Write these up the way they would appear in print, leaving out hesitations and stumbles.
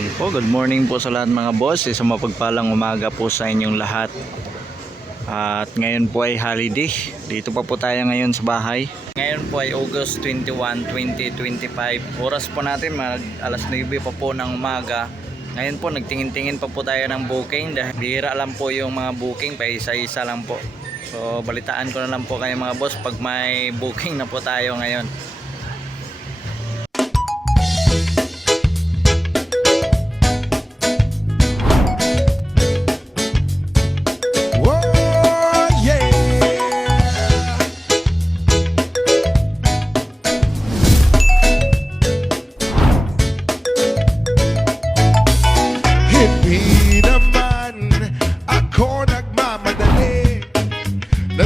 Good morning po sa lahat mga boss. Isang mapagpalang umaga po sa inyong lahat. At ngayon po ay holiday. Dito pa po tayo ngayon sa bahay. Ngayon po ay August 21, 2025. Oras po natin alas 9 pa po ng umaga. Ngayon po nagtingin-tingin pa po tayo ng booking. Dahil bihira lang po yung mga booking, pa isa-isa lang po. So balitaan ko na lang po kayo mga boss pag may booking na po tayo ngayon.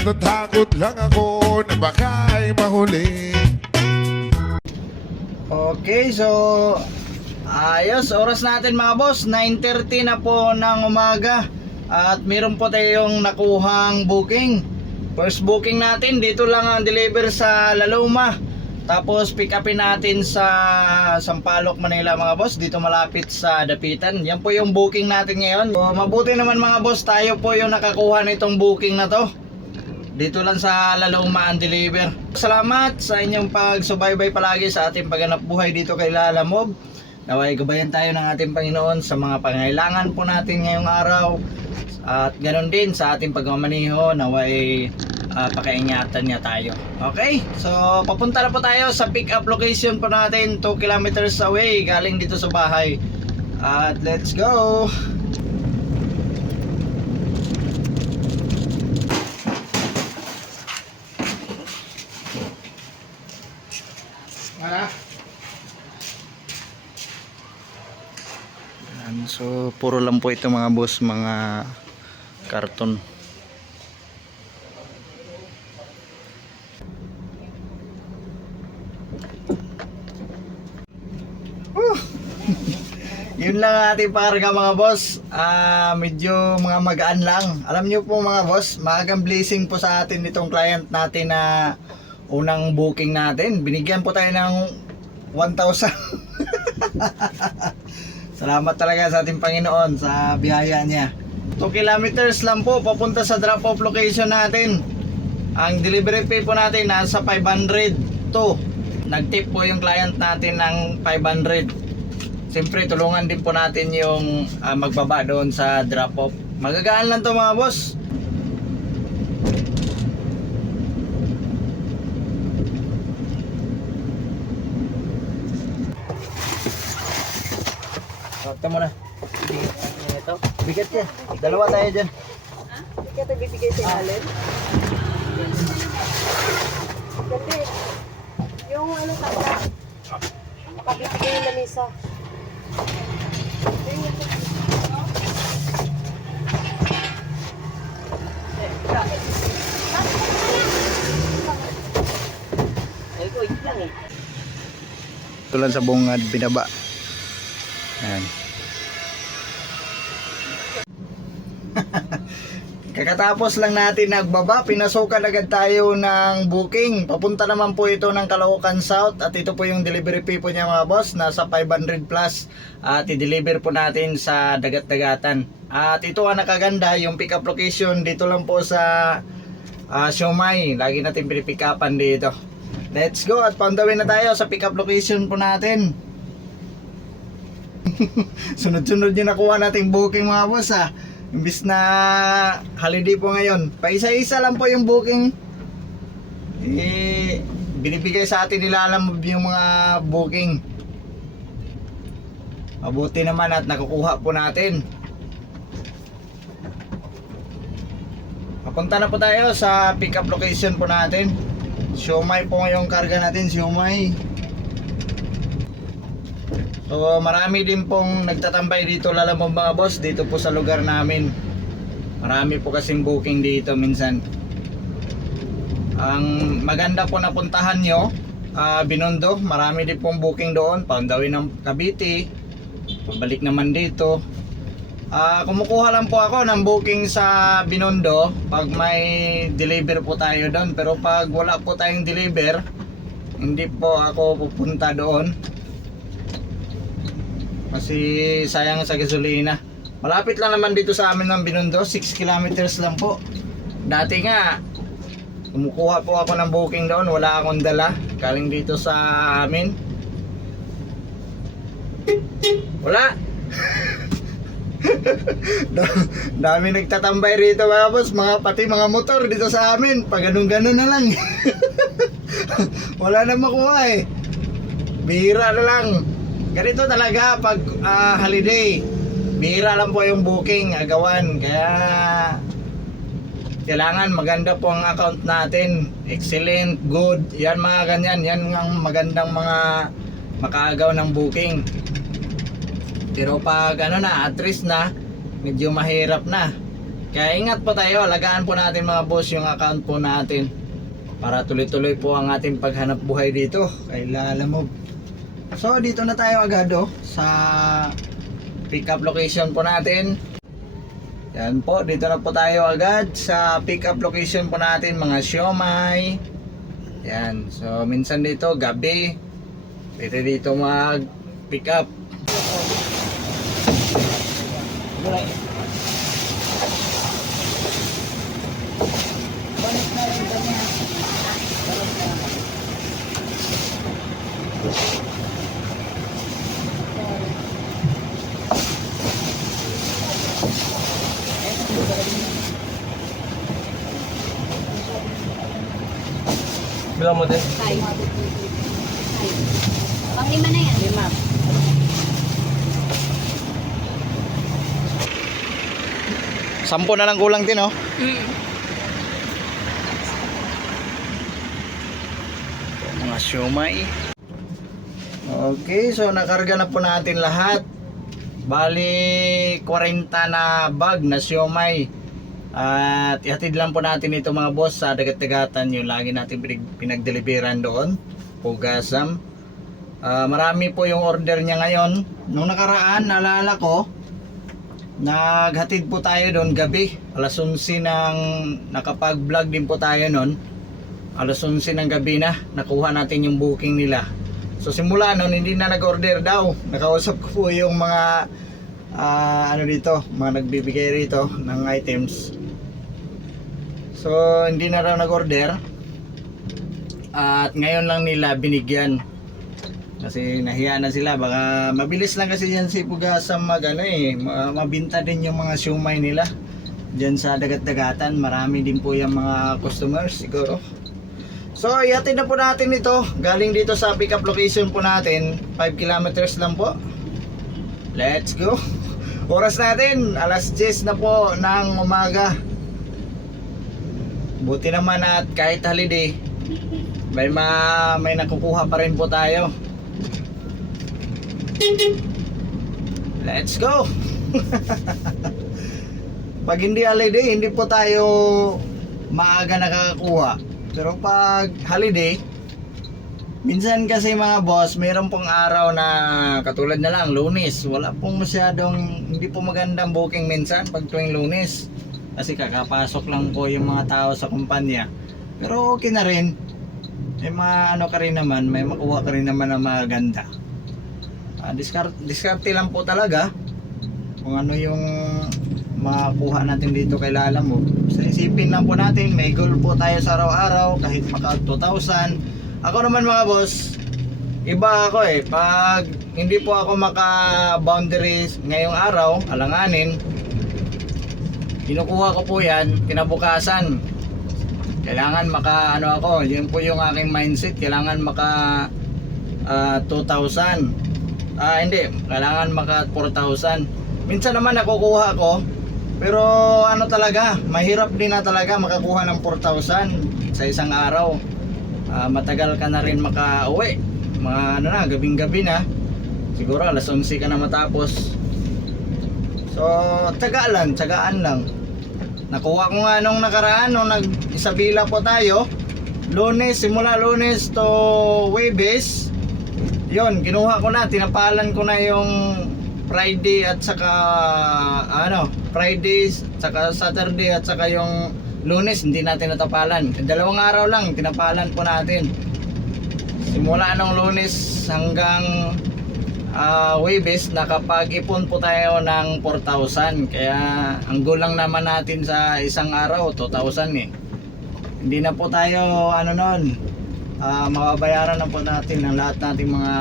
Natatakot lang ako na baka ay mahuli. Okay, so ayos, oras natin mga boss, 9:30 na po ng umaga. At meron po tayong nakuhang booking. First booking natin, dito lang ang deliver sa Laloma. Tapos pick upin natin sa Sampaloc, Manila mga boss. Dito malapit sa Dapitan. Yan po yung booking natin ngayon. So, mabuti naman mga boss, tayo po yung nakakuha nitong booking na to. Dito lang sa Laloma ang deliver. Salamat sa inyong pagsubaybay palagi sa ating pagganap buhay dito kay Lalamove. Naway gabayan tayo ng ating Panginoon sa mga pangailangan po natin ngayong araw. At ganoon din sa ating pagmamaneho, naway pakaingatan niya tayo. Okay, so papunta na po tayo sa pick up location po natin, 2 kilometers away galing dito sa bahay. At let's go. So puro lang po ito mga boss, mga karton. Yun lang ating pakarga mga boss. Medyo mga magaan lang. Alam nyo po mga boss, maagang blessing po sa atin itong client natin na unang booking natin. Binigyan po tayo ng 1,000. Salamat talaga sa ating Panginoon sa biyaya niya. 2 kilometers lang po papunta sa drop off location natin. Ang delivery fee po natin nasa 500 to. Nag-tip po yung client natin ng 500. Siyempre tulungan din po natin yung magbaba doon sa drop off. Magagaan lang to mga boss. Ito muna. Ito. Bigat yan. Dalawa tayo dyan. Bigat ang bibigay sa alin? Ganda. Yung ano kanya, nakabibigay yung lamisa. Ito lang sa bungad binaba. Ayan. Kakatapos lang natin nagbaba, pinasukan agad tayo ng booking. Papunta naman po ito ng Caloocan South. At ito po yung delivery fee po niya mga boss, nasa 500 plus. At i-deliver po natin sa Dagat-Dagatan. At ito ang nakaganda, yung pick up location dito lang po sa Siomay. Lagi natin pinipick upan dito. Let's go at pandawin na tayo sa pick up location po natin. Sunod-sunod yung nakuha nating booking mga boss Imbis na holiday po ngayon, pa isa-isa lang po yung booking. Binibigay sa atin nila alam yung mga booking. Mabuti naman at nakukuha po natin. Papunta na po tayo sa pick up location po natin. Siomay po yung karga natin, Siomay. So marami din pong nagtatambay dito Lalamove mga boss, dito po sa lugar namin. Marami po kasing booking dito minsan. Ang maganda po na puntahan nyo, Binondo, marami din pong booking doon. Paundawin ng Cavite, pabalik naman dito. Kumukuha lang po ako ng booking sa Binondo pag may deliver po tayo doon. Pero pag wala po tayong deliver, hindi po ako pupunta doon. Kasi sayang sa gasolina. Malapit lang naman dito sa amin ng Binondo, 6 kilometers lang po. Dati nga, kumukuha po ako ng booking doon, wala akong dala. Galing dito sa amin. Wala. Dami nagtatambay rito mga boss, pati mga motor dito sa amin. Pag ganun-ganun na lang. Wala na makuha eh. Bihira na lang. Ganito talaga pag holiday. Bihira lang po yung booking, agawan. Kaya kailangan maganda po ang account natin. Excellent, good. Yan mga ganyan. Yan ang magandang mga makaagaw ng booking. Pero pag at risk na, medyo mahirap na. Kaya ingat po tayo, alagaan po natin mga boss yung account po natin. Para tuloy-tuloy po ang ating paghanap buhay dito kay Lalamove. So dito na tayo agad sa pick up location po natin. Yan po, dito na po tayo agad sa pick up location po natin, mga siomay. Yan, so minsan dito gabi, pwede dito mag pick up. Bilang mo din. Pang-lima na yan. 10 na lang kulang din mga siomay. Okay, so nakarga na po natin lahat. Bali 40 na bag na siomay. At ihatid lang po natin ito mga boss sa dagat-dagatan, yung lagi natin pinagdeliveran doon, Pugasam. Marami po yung order niya ngayon. Nung nakaraan, naalala ko, naghatid po tayo doon gabi, alas 11 ng nakapag-vlog din po tayo noon. Alas 11 ng gabi na nakuha natin yung booking nila. So simula noon hindi na nag-order daw. Nakausap ko po yung mga dito, mga nagbibigay rito ng items. So hindi na raw nag-order. At ngayon lang nila binigyan. Kasi nahiya na sila, baka mabilis lang kasi yan si Pugasam mabinta din yung mga siomay nila diyan sa dagat-dagatan. Marami din po yung mga customers siguro. So ihatid na po natin ito galing dito sa pick up location po natin, 5 kilometers lang po. Let's go. Oras natin alas 10 na po ng umaga. Buti naman at kahit holiday may nakukuha pa rin po tayo. Let's go. Pag hindi holiday, hindi po tayo maaga nakakakuha. Pero pag holiday, minsan kasi mga boss, mayroon pong araw na katulad na lang Lunes, wala pong masyadong, hindi po magandang booking minsan pag tuwing Lunes. Kasi kakapasok lang po yung mga tao sa kumpanya. Pero okay na rin. May ka rin naman, may makuha ka rin naman na maganda. Diskarte lang po talaga kung ano yung makuha natin dito kay Lalamove. So isipin lang po natin, may goal po tayo sa araw-araw, kahit maka 2,000. Ako naman mga boss, iba ako pag hindi po ako maka boundaries ngayong araw, alanganin, kinukuha ko po yan kinabukasan. Kailangan ako, yun po yung aking mindset, kailangan maka 2,000. Hindi, kailangan maka 4,000. Minsan naman nakukuha ko, pero talaga, mahirap din na talaga makakuha ng 4,000 sa isang araw. Matagal ka na rin makauwi. Mga gabing-gabi na. Siguro alas 11 ka na matapos. So, tsagaan lang. Nakuha ko nga nung nakaraan, nung nag-Isabela po tayo, simula Lunes to Huwebes. Yun, kinuha ko na, tinapalan ko na yung Friday at saka Friday, saka Saturday at saka yung Lunes, hindi natin natapalan. 2 araw lang tinapalan po natin. Simula nung Lunes hanggang Webes, nakapag-ipon po tayo ng 4,000. Kaya ang goal lang naman natin sa isang araw 2,000 eh. Hindi na po tayo mababayaran na po natin ang lahat nating mga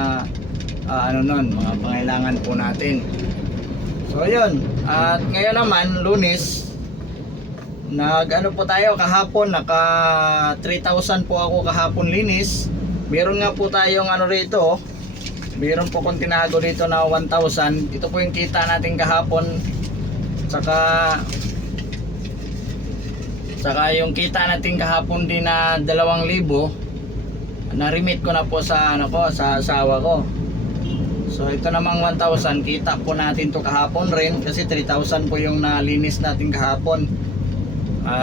mga pangailangan po natin. So yun, at ngayon naman Lunes, po tayo kahapon, naka 3,000 po ako kahapon linis. Meron nga po tayong rito, meron po kong tinago dito na 1,000. Ito po yung kita natin kahapon. Saka yung kita natin kahapon din na 2,000. Na-remit ko na po sa sa asawa ko. So ito namang 1,000, kita po natin to kahapon rin kasi 3,000 po yung nalinis natin kahapon.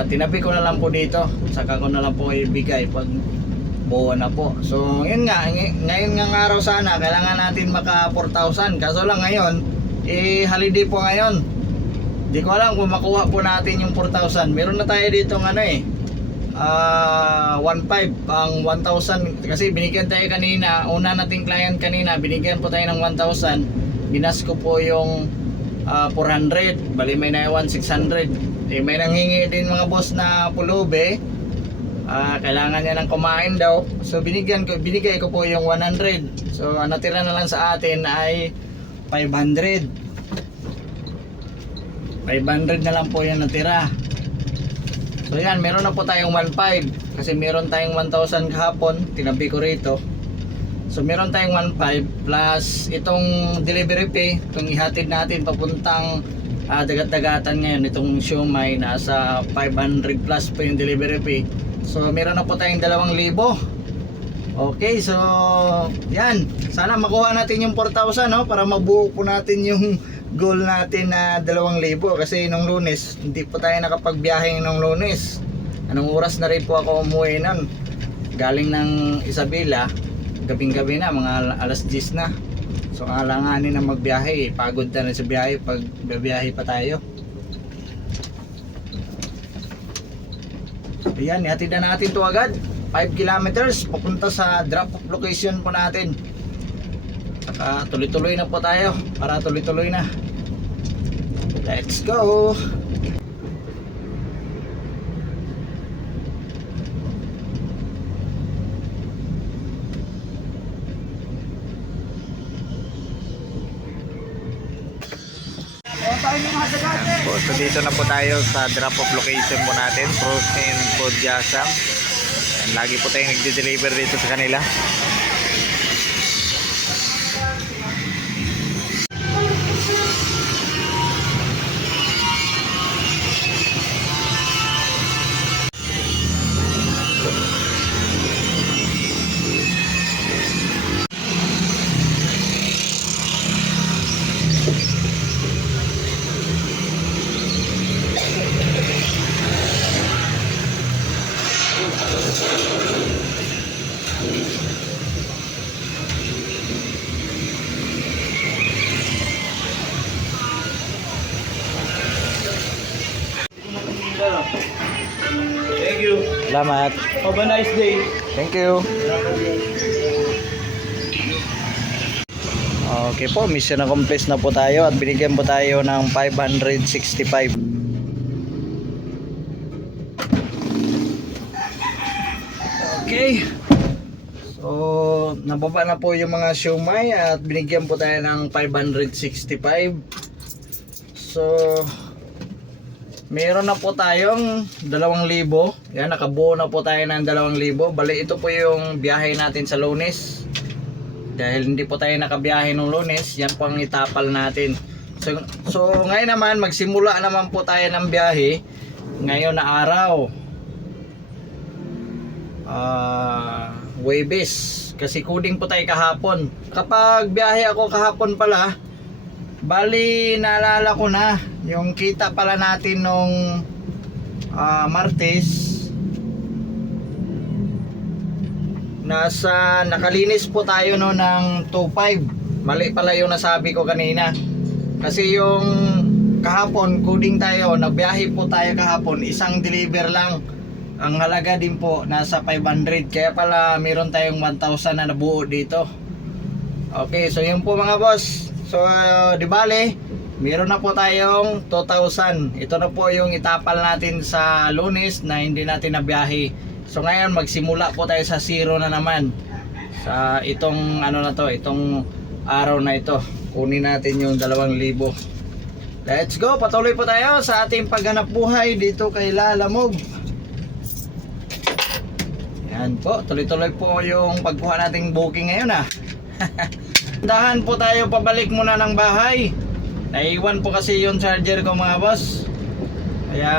Tinabi ko na lang po dito, saka ko na lang po ibigay pag buo na po. So ngayon nga araw sana kailangan natin maka 4,000, kaso lang ngayon holiday po ngayon. Di ko alam kung makuha po natin yung 4,000. Meron na tayo dito 1,500 ang 1,000 kasi binigyan tayo kanina, una nating client kanina, binigyan po tayo ng 1,000. Ginas ko po yung 400, bali may naiwan 600. May nanghingi din mga boss na pulubi. Kailangan niya ng kumain daw. So binigay ko po yung 100. So natira na lang sa atin ay 500. 500 na lang po yung natira. So yan, meron na po tayong 1,500 kasi meron tayong 1,000 kahapon, tinabi ko rito. So meron tayong 1,500 plus itong delivery fee, itong ihatid natin papuntang dagat-dagatan ngayon, itong siomai nasa 500 plus po yung delivery fee. So meron na po tayong 2,000. Okay, so yan, sana makuha natin yung 4,000 para mabuo po natin yung goal natin na 2,000 kasi nung Lunes hindi po tayo nakapagbiyahe nung Lunes. Anong oras na rin po ako umuwi nun, galing ng Isabela, gabing-gabi na, mga alas 10 na. So alanganin na magbiyahe, pagod na rin sa biyahe pag biyahe pa tayo. Ayan, ihatid na natin to agad, 5 kilometers papunta sa drop off location po natin. Saka tuloy-tuloy na po tayo para tuloy-tuloy na. Let's go. Po, so dito na po tayo sa drop off location po natin, Frozen Food Jasam. Lagi po tayong nagde-deliver dito sa kanila. Thank you. Salamat. Have a nice day. Thank you. Okay po, mission accomplished na po tayo at binigyan po tayo ng 565. Okay. So, nababa na po yung mga siomai at binigyan po tayo ng 565. So, meron na po tayong 2,000. Yan, nakabuo na po tayo ng 2,000. Bali, ito po yung biyahe natin sa Lunes. Dahil hindi po tayo nakabiyahe nung Lunes, yan po ang itapal natin. So ngayon naman, magsimula naman po tayo ng biyahe ngayon na araw. Webes. Kasi coding po tayo kahapon. Kapag biyahe ako kahapon pala, bali naalala ko na yung kita pala natin nung Martes, nakalinis po tayo no ng 2,500. Mali pala yung nasabi ko kanina, kasi yung kahapon coding tayo, nagbiyahe po tayo kahapon, isang deliver lang, ang halaga din po nasa 500, kaya pala meron tayong 1,000 na nabuo dito. Okay, so yun po mga boss. So di bale, meron na po tayong 2,000. Ito na po yung itapal natin sa Lunes na hindi natin nabiyahe. So ngayon magsimula po tayo sa zero na naman. Sa itong ano na to, itong araw na ito. Kunin natin yung 2,000. Let's go, patuloy po tayo sa ating paghanap buhay dito kay Lalamove. Yan po, tuloy-tuloy po yung pagkuha nating booking ngayon Dahan po tayo pabalik muna ng bahay. Naiwan po kasi yung charger ko mga boss. Kaya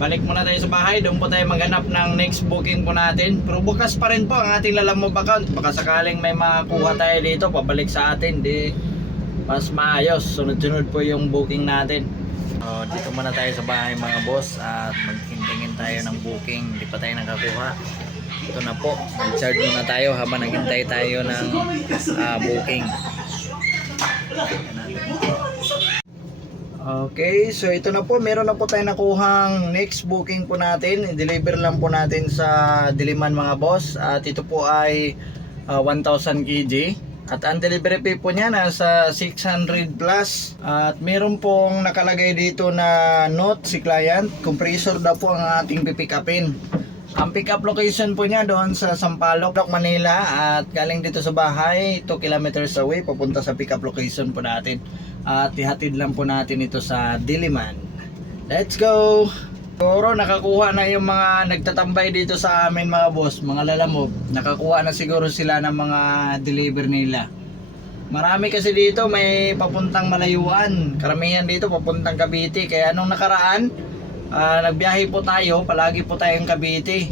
balik muna tayo sa bahay. Doon po tayo maghanap ng next booking po natin. Pero bukas pa rin po ang ating Lalamove account. Baka sakaling may makuha tayo dito, pabalik sa atin, di mas maayos. Sunod-sunod po yung booking natin. Dito muna tayo sa bahay mga boss at maghintingin tayo ng booking. Hindi pa tayo nakakuha. Ito na po, mag-charge muna tayo habang naghintay tayo ng booking. Okay, so ito na po, meron na po tayo nakuhang next booking po natin. I-deliver lang po natin sa Diliman mga boss. At ito po ay 1,000 kg. At ang delivery fee po niya nasa 600 plus. At meron pong nakalagay dito na note si client. Compressor daw po ang ating pipick upin. Ang pick up location po niya doon sa Sampaloc, Manila. At galing dito sa bahay, 2 kilometers away, papunta sa pick up location po natin. At ihatid lang po natin ito sa Diliman. Let's go! Siguro nakakuha na yung mga nagtatambay dito sa amin mga boss, mga Lalamove. Nakakuha na siguro sila ng mga deliver nila. Marami kasi dito may papuntang malayuan. Karamihan dito papuntang Cavite. Kaya nung nakaraan, nagbiyahe po tayo, palagi po tayong Cavite.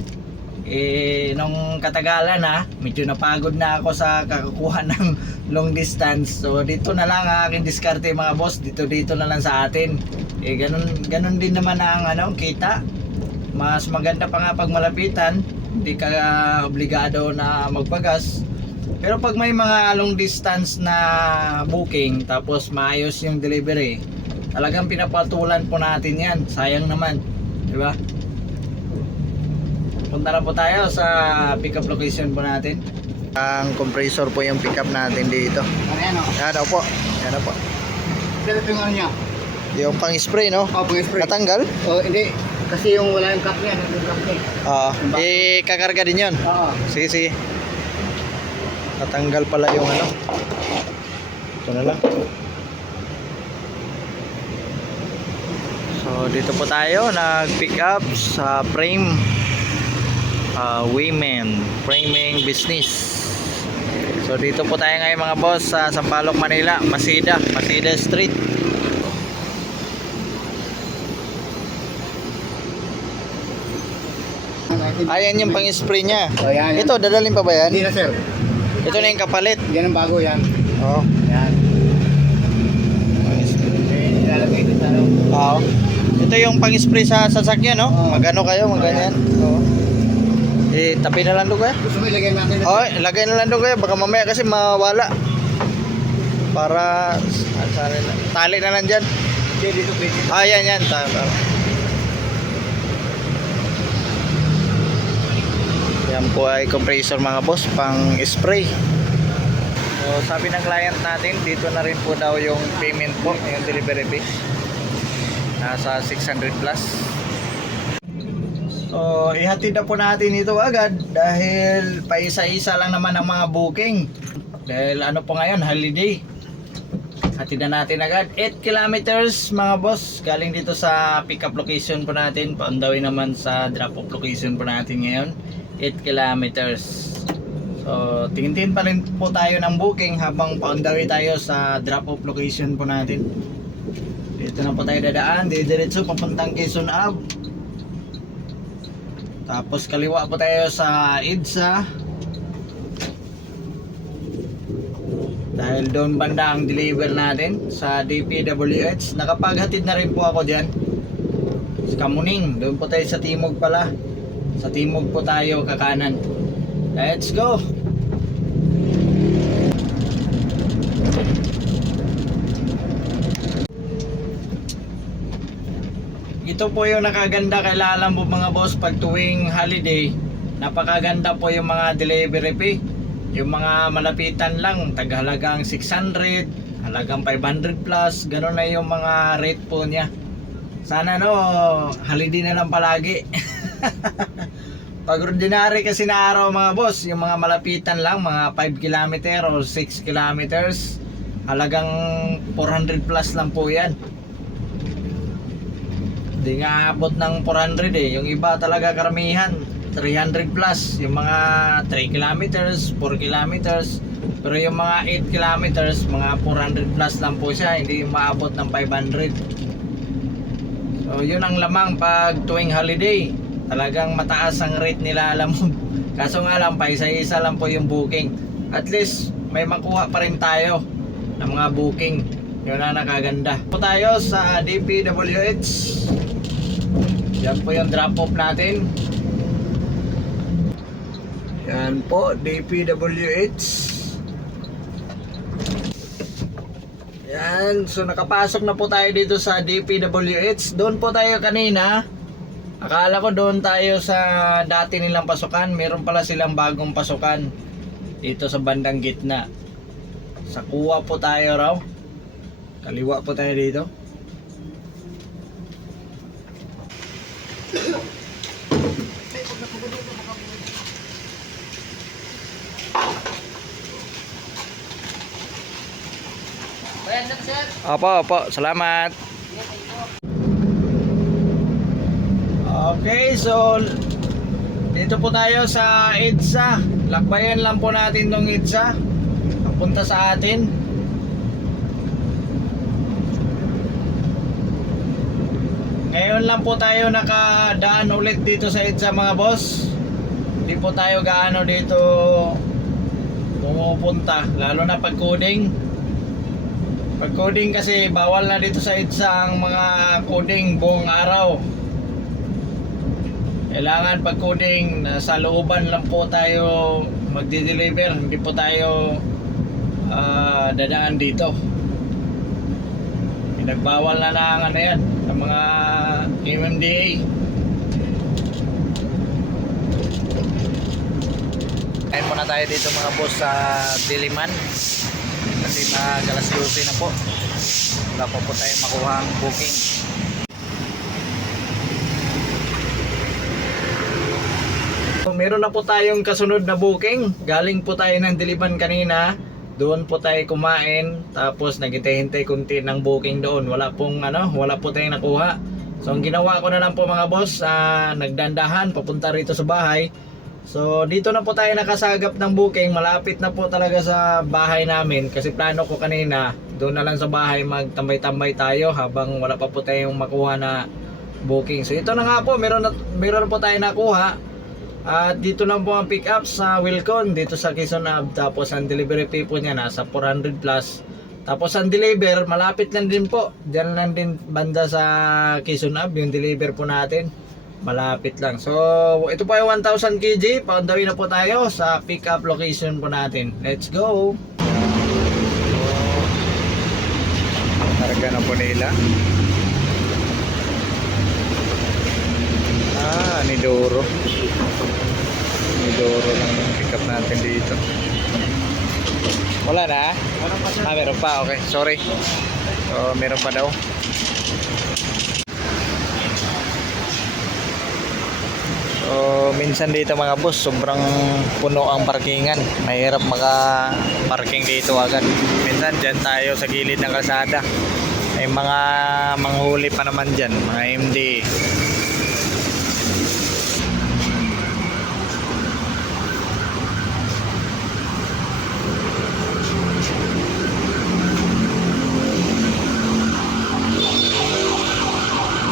Nung katagalan medyo napagod na ako sa kakakuha ng long distance. So dito na lang ang aking diskarte mga boss, dito na lang sa atin. Ganun din naman ang kita. Mas maganda pa nga pag malapitan, hindi ka obligado na magpagas. Pero pag may mga long distance na booking tapos maayos yung delivery, talagang pinapatulan po natin yan. Sayang naman, di ba? Punta na po tayo sa pick up location po natin. Ang compressor po yung pick up natin dito. Ano? Yan po. Yan po. Ito yung ano niya? Yung pang spray no? Oh, pang spray. Natanggal? Oh, hindi. Kasi yung wala yung cap niya, yung cap niya. Oo. Kakarga din yun. Oo. Sige. Natanggal pala yung Ito na lang. So dito po tayo nag-pick up sa frame women framing business. So dito po tayo ngayon mga boss sa Sampaloc, Manila, Masida Street. Ayan yung pang-spray niya. Oh, yan. Ito, dadalhin pa ba yan? Hindi na sir. Ito na yung kapalit. Yan ang bago yan. Oo. Yan. Nilalagay ito sa ano. Oo. Ito yung pang-spray sa sasakyan, no? Oo. Magano kayo, magganyan. Oo. Tapi na lang doon kayo. Gusto mo ilagay natin Oo, lagay na lang doon kayo. Baka mamaya kasi mawala. Para, tali na lang dyan. Hindi, dito pwede. Yan. Tama. Yan po ay compressor mga boss, pang spray. So sabi ng client natin, dito na rin po daw yung payment po, yung delivery fee. Nasa 600 plus. So ihatid na po natin ito agad dahil paisa-isa lang naman ang mga booking. Dahil po ngayon, holiday. Hatid na natin agad 8 kilometers mga boss, galing dito sa pick up location po natin, on the way naman sa drop off location po natin ngayon, 8 kilometers. So tingin-tingin pa rin po tayo ng booking habang on the way tayo sa drop off location po natin. Dito na po tayo dadaan, diretso papuntang Quezon Ave. Tapos kaliwa po tayo sa EDSA. Dahil doon banda ang deliver natin sa DPWH. Nakapaghatid na rin po ako dyan sa Kamuning. Doon po tayo sa Timog pala. Sa Timog po tayo kakanan. Let's go! Ito po yung nakaganda kay Lalamove mga boss pag tuwing holiday. Napakaganda po yung mga delivery fee. Yung mga malapitan lang, taghalagang 600, halagang 500 plus, gano'n na yung mga rate po niya. Sana no, holiday na lang palagi. Pag ordinary kasi na araw mga boss, yung mga malapitan lang, mga 5 kilometer or 6 kilometers, halagang 400 plus lang po yan. Hindi nga abot ng 400 eh. Yung iba talaga karamihan 300 plus. Yung mga 3 kilometers, 4 kilometers. Pero yung mga 8 kilometers, mga 400 plus lang po siya. Hindi maabot ng 500. So yun ang lamang pag tuwing holiday. Talagang mataas ang rate nila, alam mo. Kaso nga lang, paisa-isa lang po yung booking. At least may makuha pa rin tayo ng mga booking. Yun na nakaganda. Po tayo sa DPWH. Yan po yung drop off natin. Yan po, DPWH. Yan, so nakapasok na po tayo dito sa DPWH. Doon po tayo kanina. Akala ko doon tayo sa dati nilang pasukan. Meron pala silang bagong pasukan dito sa bandang gitna. Sa kuwa po tayo raw. Kaliwa po tayo dito. Opo, salamat. Okay, so dito po tayo sa EDSA. Lakbayan lang po natin tong EDSA. Papunta sa atin. Ngayon lang po tayo nakadaan ulit dito sa EDSA mga boss. Hindi po tayo gaano dito pumupunta, lalo na pag coding. Pag coding kasi bawal na dito sa EDSA ang mga coding buong araw. Kailangan pag coding sa looban lang po tayo magde-deliver. Hindi po tayo dadaan dito. Pinagbawal na ng ano yan sa mga MMDA. Kain muna tayo dito mga boss sa Diliman. Kasi magalas 12 na po. Wala pa po tayo makuha ang booking. So, meron na po tayong kasunod na booking. Galing po tayo ng Diliman kanina. Doon po tayo kumain. Tapos naghintay-hintay kunti ng booking doon. Wala pong wala po tayong nakuha. So ang ginawa ko na lang po mga boss, nagdandahan papunta rito sa bahay. So dito na po tayo nakasagap ng booking. Malapit na po talaga sa bahay namin. Kasi plano ko kanina, doon na lang sa bahay magtambay-tambay tayo habang wala pa po tayong makuha na booking. So ito na nga po, meron na po tayo nakuha. At dito lang po ang pick up sa Wilcon, dito sa Quezon Ave. Tapos ang delivery fee po niya nasa 400 plus. Tapos ang deliver, malapit lang din po. Diyan lang din banda sa Quezon Ave yung deliver po natin. Malapit lang. So ito po ay 1,000 kg. Paundawin na po tayo sa pick up location po natin. Let's go. Karga na po nila. Nidoro. Nidoro lang yung pick up natin dito. Wala na? Meron pa. Okay, sorry. So meron pa daw. So minsan dito mga boss, sobrang puno ang parkingan. Mahirap maka-parking dito agad. Minsan dyan tayo sa gilid ng kalsada. May mga manghuli pa naman dyan, mga MD.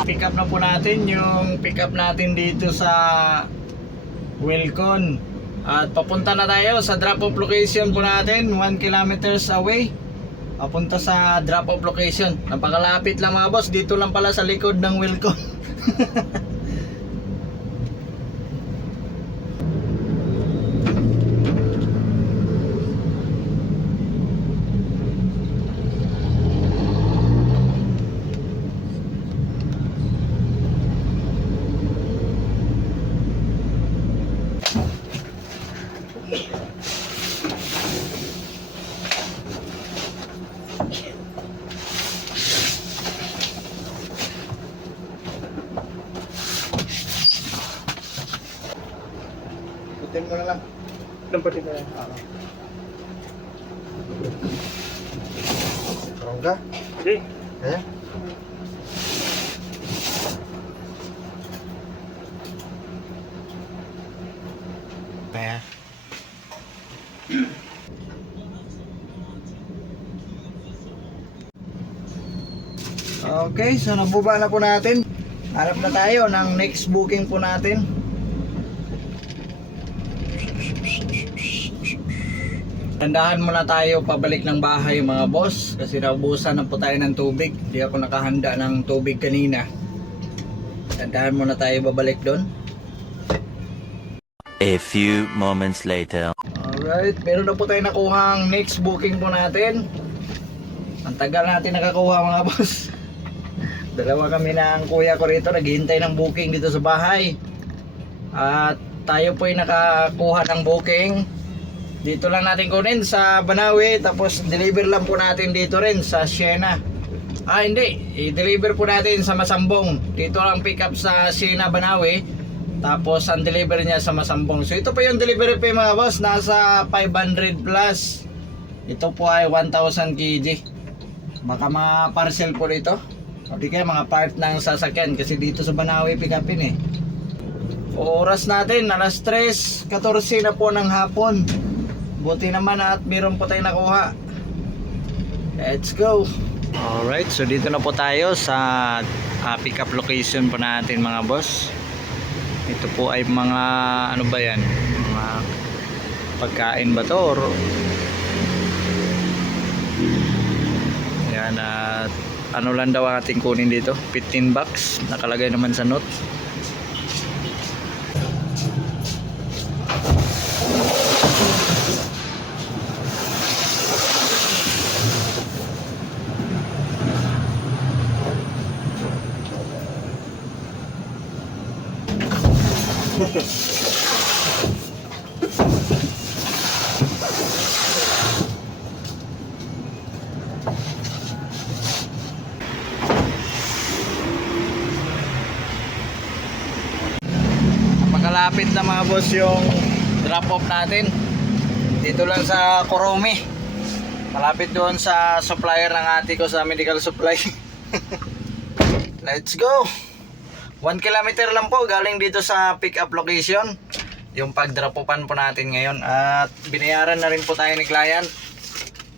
Pick up na po natin yung pick up natin dito sa Wilcon. At papunta na tayo sa drop off location po natin, 1 kilometers away. Papunta sa drop off location. Napakalapit lang mga boss, dito lang pala sa likod ng Wilcon. Putin mo na lang. Lamputin na yan. Tarong ka? Okay. Kaya? Kaya? Okay, so nabuba na po natin. Hanap na tayo ng next booking po natin. Tandahan muna tayo pabalik ng bahay mga boss kasi naubusan na po tayo ng tubig. Hindi ako nakahanda ng tubig kanina. Tandahan muna tayo babalik doon. A few moments later. Alright, meron na po tayo nakuhang next booking po natin. Ang tagal natin nakakuha mga boss. Dalawa kami ng kuya ko rito naghihintay ng booking dito sa bahay. At tayo po ay nakakuha ng booking. Dito lang natin kunin sa Banawe, tapos deliver lang po natin dito rin sa Siena. Hindi, i-deliver po natin sa Masambong. Dito lang pick up sa Siena, Banawe. Tapos ang deliver niya sa Masambong. So ito po yung delivery pay mga boss, nasa 500 plus. Ito po ay 1,000 kg. Baka mga parcel po dito. O di kaya mga part ng sasakyan kasi dito sa Banawe pick upin eh. Oras natin, alas 3:14 na po ng hapon. Buti naman at meron po tayong nakuha. Let's go. Alright, so dito na po tayo sa pick up location po natin mga boss. Ito po ay mga ano ba yan? Mga pagkain ba to? Or... Yan at ano lang daw ang ating kunin dito? 15 bucks. Nakalagay naman sa note. Makalapit na mga boss yung drop off natin. Dito lang sa Kuromi. Malapit doon sa supplier ng ate ko sa medical supply. Let's go. 1 kilometer lang po galing dito sa pick up location. Yung pag-drop offan po natin ngayon. At binayaran na rin po tayo ni client.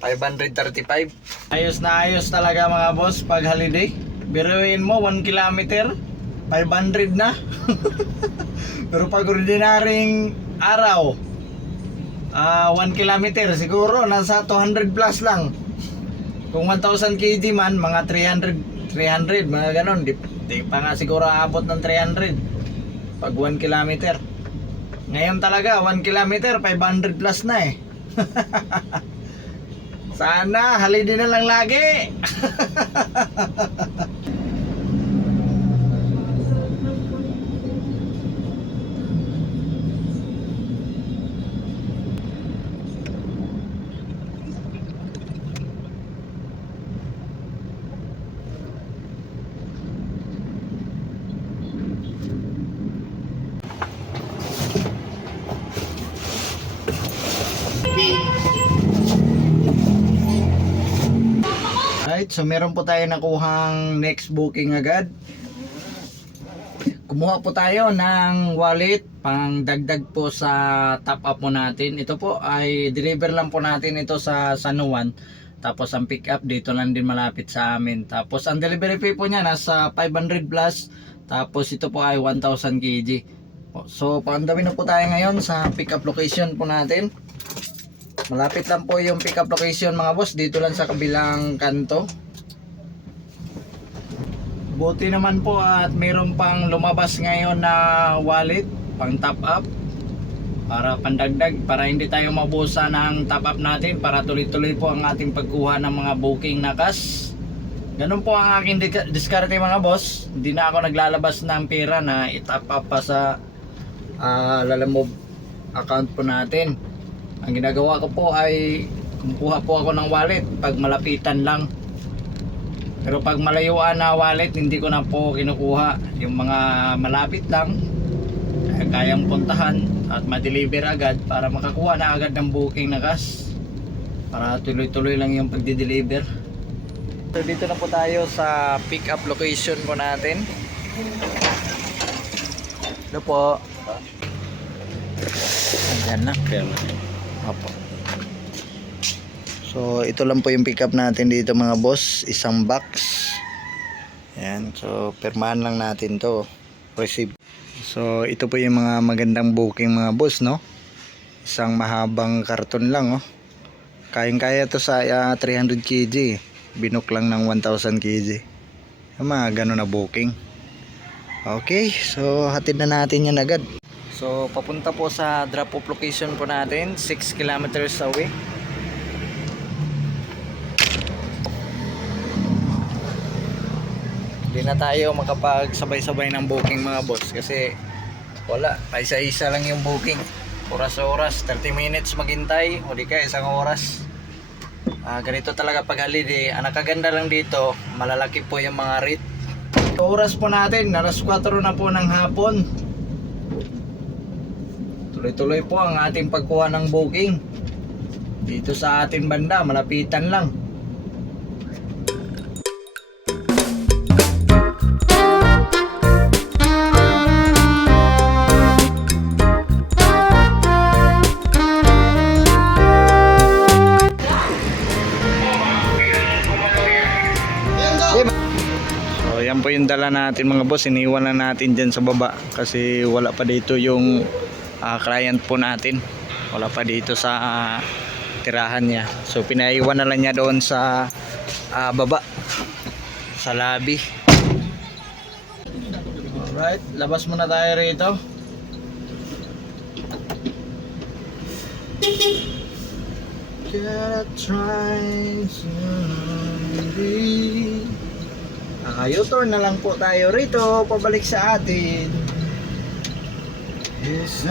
535. Ayos na ayos talaga mga boss pag holiday. Biruin mo 1 kilometer 500 na. Pero pag ordinaryong araw 1 kilometer siguro nasa 200 plus lang. Kung 1,000 kg man mga 300 mga ganon. Di pa nga siguro aabot ng 300 pag 1 kilometer. Ngayon talaga 1 kilometer 500 plus na eh. Sana holiday na lang lagi. Alright, so meron po tayo nakuhang next booking agad. Kumuha po tayo ng wallet pang dagdag po sa top up mo natin. Ito po ay deliver lang po natin ito sa San Juan. Tapos ang pick up dito lang din malapit sa amin. Tapos ang delivery fee po niya nasa 500 plus. Tapos ito po ay 1,000 kg. So paandawin na po tayo ngayon sa pick up location po natin. Malapit lang po yung pick up location mga boss, dito lang sa kabilang kanto. Buti naman po at mayroon pang lumabas ngayon na wallet pang top up para pandagdag, para hindi tayo mabusa ng top up natin, para tuloy-tuloy po ang ating pagkuha ng mga booking na cash. Ganun po ang aking diskarte mga boss. Hindi na ako naglalabas ng pera na i-top up pa sa Lalamove account po natin. Ang ginagawa ko po ay kumukuha po ako ng wallet pag malapitan lang. Pero pag malayuan na wallet, hindi ko na po kinukuha. Yung mga malapit lang, kayang puntahan at ma-deliver agad para makakuha na agad ng booking na cash. Para tuloy-tuloy lang yung pagdi-deliver. So dito na po tayo sa pick up location po natin. Ito po. Ayan na. Opo. So ito lang po yung pick up natin dito mga boss. Isang box. Ayan. So pirmahan lang natin to. Receive. So ito po yung mga magandang booking mga boss, no? Isang mahabang karton lang, oh. Kayang-kaya to sa 300 kg. Binook lang ng 1000 kg. Yung mga ganun na booking. Okay, so hatid na natin yan agad. So papunta po sa drop off location po natin, 6 kilometers away. Hindi na tayo makapagsabay-sabay ng booking mga boss kasi wala, paisa-isa lang yung booking. Oras-oras, 30 minutes maghintay o di ka isang oras. Ganito talaga pag holiday. Ang nakaganda lang dito, malalaki po yung mga rate. Oras po natin, alas 4 na po ng hapon. Tuloy-tuloy po ang ating pagkuha ng booking. Dito sa ating banda, malapitan lang. So yan po yung dala natin mga boss. Iniwan lang natin dyan sa baba kasi wala pa dito yung client po natin. Wala pa dito sa tirahan niya. So pinaiwan na lang niya doon sa baba sa lobby. Alright, labas muna tayo rito. Gotta try someday. U-turn na lang po tayo rito pabalik sa atin. Yes,